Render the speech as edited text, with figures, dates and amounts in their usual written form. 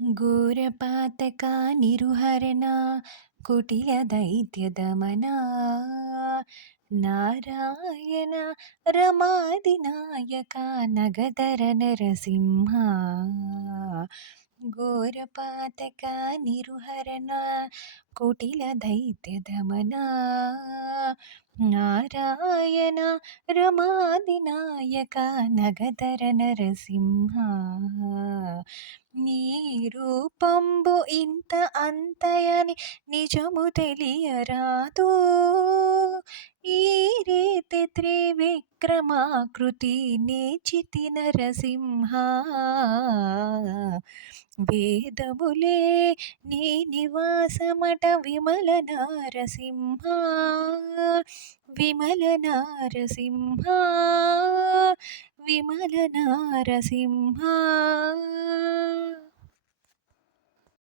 ఘోరపాతకా నిరుహరణ కుటిల దైత్య దమనా నారాయణ రమాదినాయక నగధర నరసింహ ఘోరపాతక నిరుహరణ కుటిల దైత్య దమనా నారాయణ రమాదినాయక నగధర నరసింహ నీ రూపంబు ఇంత అంతయని నిజము తెలియరాదు ఈ రీతి త్రివిక్రమాకృతి నేచితి నరసింహ వేదములే నీ నివాసమట విమల నారసింహ విమల నారసింహ విమల నారసింహ